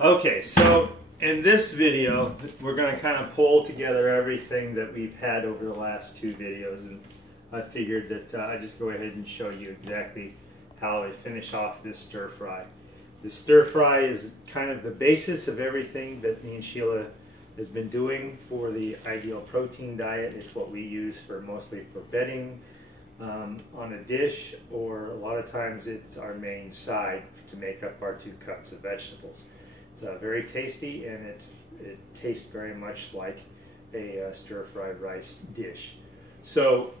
Okay, so in this video, we're going to kind of pull together everything that we've had over the last two videos, and I figured that I'd just go ahead and show you exactly how I finish off this stir fry. The stir fry is kind of the basis of everything that me and Sheila has been doing for the ideal protein diet. It's what we use for mostly for bedding on a dish, or a lot of times it's our main side to make up our 2 cups of vegetables. It's very tasty, and it tastes very much like a stir-fried rice dish. So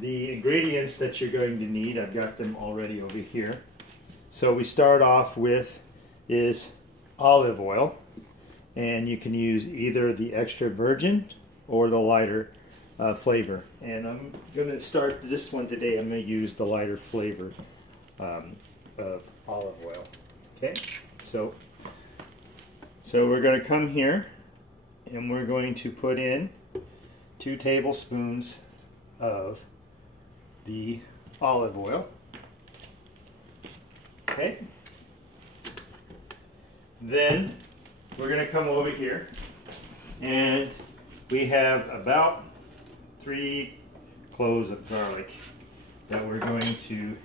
the ingredients that you're going to need, I've got them already over here. So we start off with is olive oil, and you can use either the extra virgin or the lighter flavor. And I'm going to start this one today. I'm going to use the lighter flavor of olive oil. Okay, so we're going to come here and we're going to put in 2 tablespoons of the olive oil. Okay. Then we're going to come over here and we have about 3 cloves of garlic that we're going to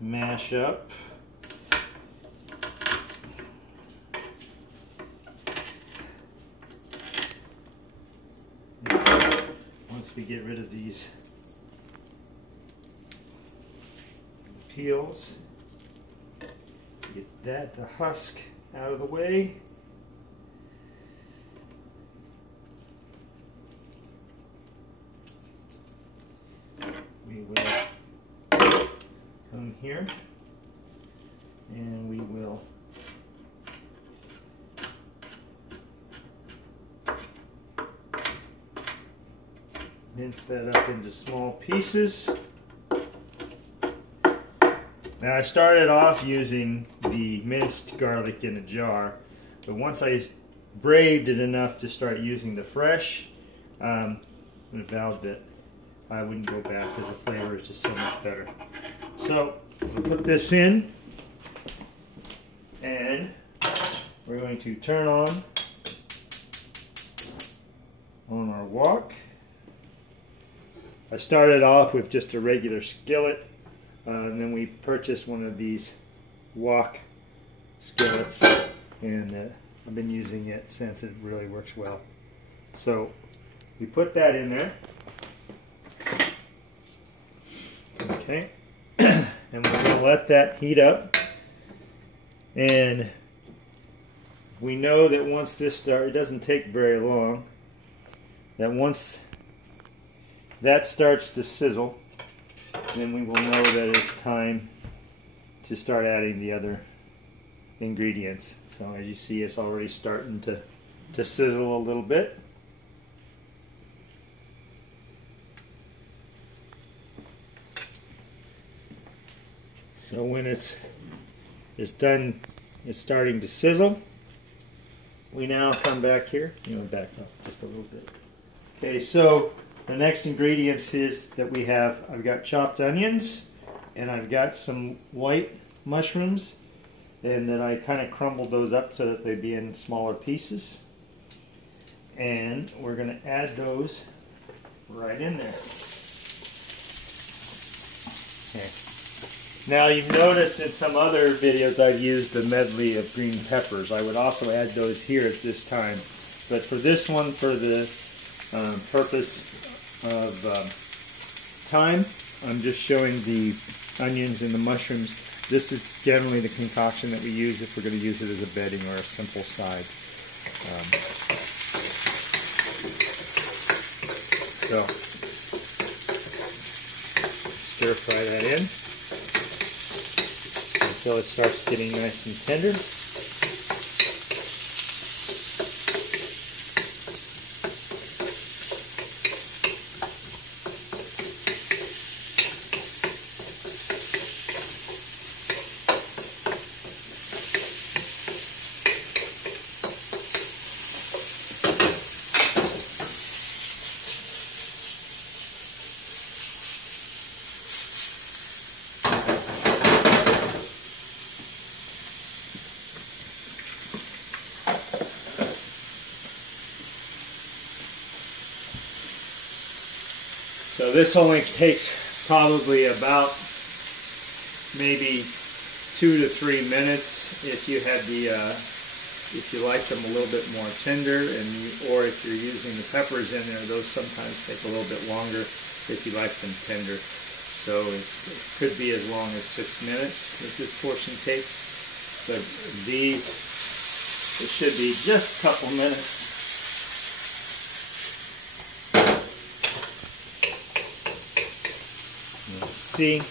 mash up. Once we get rid of these peels, get the husk out of the way. We will come here and we will mince that up into small pieces. Now I started off using the minced garlic in a jar, but once I braved it enough to start using the fresh, I vowed that I wouldn't go back because the flavor is just so much better. So we'll put this in, and we're going to turn on our wok. I started off with just a regular skillet, and then we purchased one of these wok skillets, and I've been using it since. It really works well. So we put that in there. Okay, and we're going to let that heat up, and we know that once this starts, it doesn't take very long, that once that starts to sizzle, then we will know that it's time to start adding the other ingredients. So as you see, it's already starting to sizzle a little bit. So when it's done, it's starting to sizzle, we now come back here. Back up just a little bit. Okay, so the next ingredients is that we have, I've got chopped onions, and I've got some white mushrooms, and then I kind of crumbled those up so that they'd be in smaller pieces. And we're going to add those right in there. Okay. Now you've noticed in some other videos I've used the medley of green peppers. I would also add those here at this time. But for this one, for the purpose of time, I'm just showing the onions and the mushrooms. This is generally the concoction that we use if we're going to use it as a bedding or a simple side. So stir fry that in until it starts getting nice and tender. So this only takes probably about maybe 2 to 3 minutes if you had the if you like them a little bit more tender, or if you're using the peppers in there, those sometimes take a little bit longer if you like them tender. So it could be as long as 6 minutes that this portion takes. But these, it should be just a couple minutes. Let's see.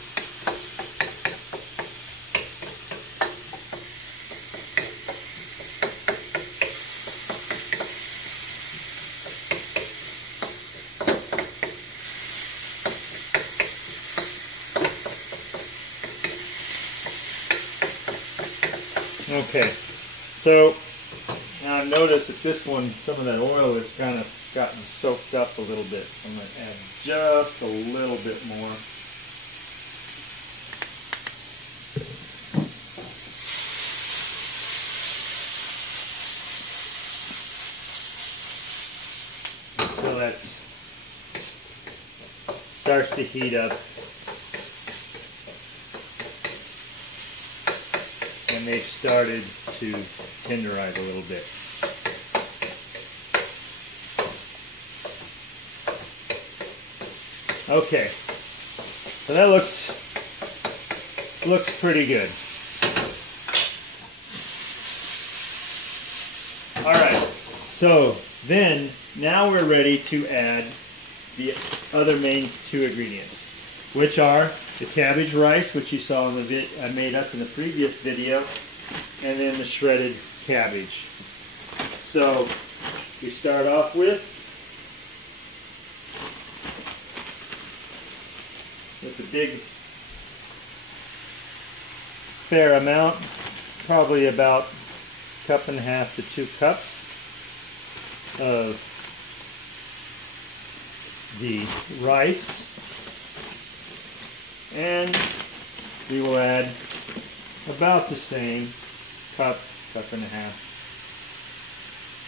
Okay, so now I've noticed that this one, some of that oil has kind of gotten soaked up a little bit, so I'm going to add just a little bit more. Until that starts to heat up. And they've started to tenderize a little bit. Okay, so that looks pretty good. All right, so then now we're ready to add the other main 2 ingredients, which are the cabbage rice, which you saw in the I made up in the previous video, and then the shredded cabbage. So we start off with a big fair amount, probably about 1.5 to 2 cups of the rice. And we will add about the same cup, 1.5,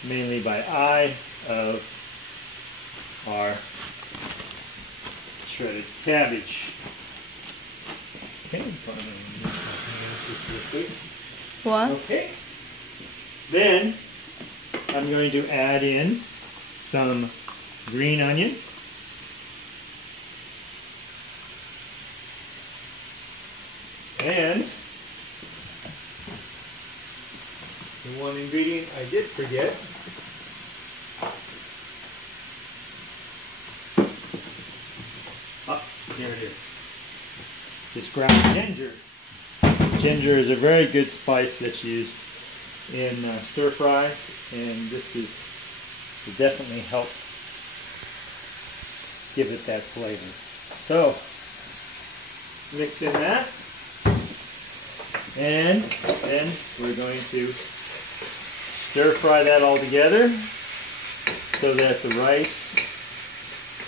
mainly by eye, of our shredded cabbage. Okay, what? Okay. Then I'm going to add in some green onion. And the one ingredient I did forget, there it is. Just ground ginger. Ginger is a very good spice that's used in stir fries, and this will definitely help give it that flavor. So mix in that. And then we're going to stir fry that all together so that the rice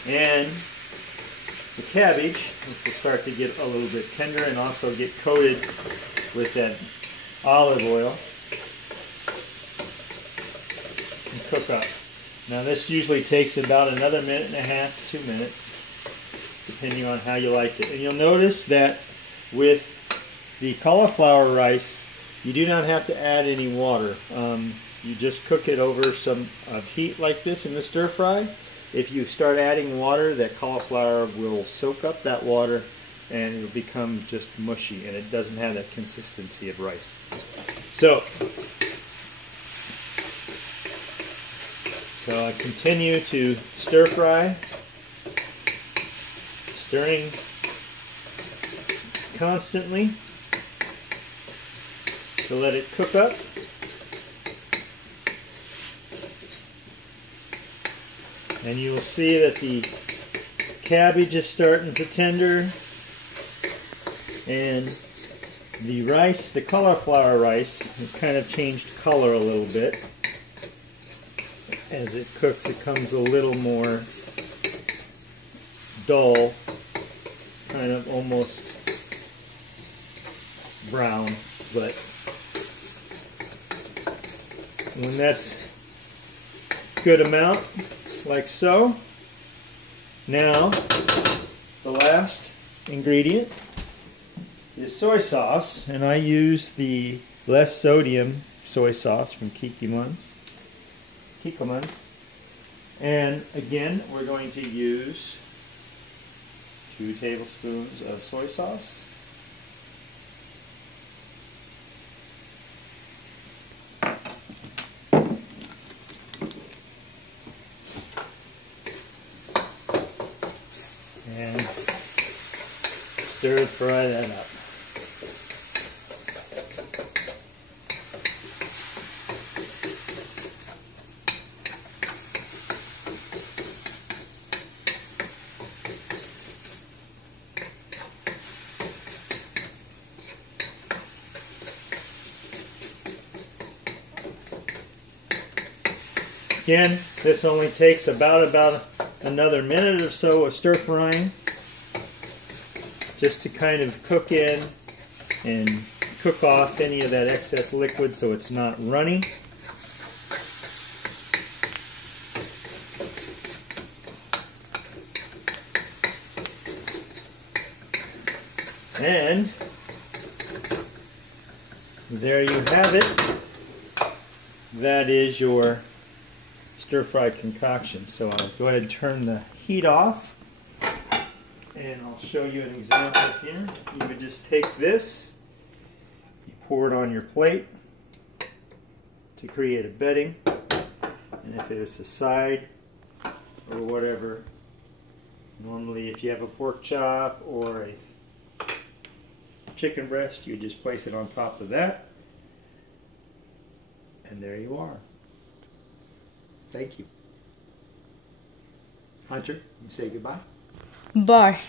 and the cabbage will start to get a little bit tender and also get coated with that olive oil and cook up. Now this usually takes about another 1.5 to 2 minutes, depending on how you like it. And you'll notice that with the cauliflower rice, you do not have to add any water. You just cook it over some heat like this in the stir fry. If you start adding water, that cauliflower will soak up that water and it will become just mushy, and it doesn't have that consistency of rice. So I continue to stir fry, stirring constantly to let it cook up. And you will see that the cabbage is starting to tender, and the rice, the cauliflower rice, has kind of changed color a little bit. As it cooks, it comes a little more dull, kind of almost brown, but when that's good amount, like so, now last ingredient is soy sauce, and I use the less sodium soy sauce from Kikkoman's. And again, we're going to use 2 tablespoons of soy sauce. And stir fry that up. Again, this only takes about another minute or so of stir frying, just to kind of cook in and cook off any of that excess liquid so it's not runny. And there you have it. That is your stir-fried concoction. So I'll go ahead and turn the heat off, and I'll show you an example here. You would just take this, you pour it on your plate to create a bedding, and if it was a side or whatever, normally if you have a pork chop or a chicken breast, you just place it on top of that, and there you are. Thank you. Hunter, you say goodbye? Bye.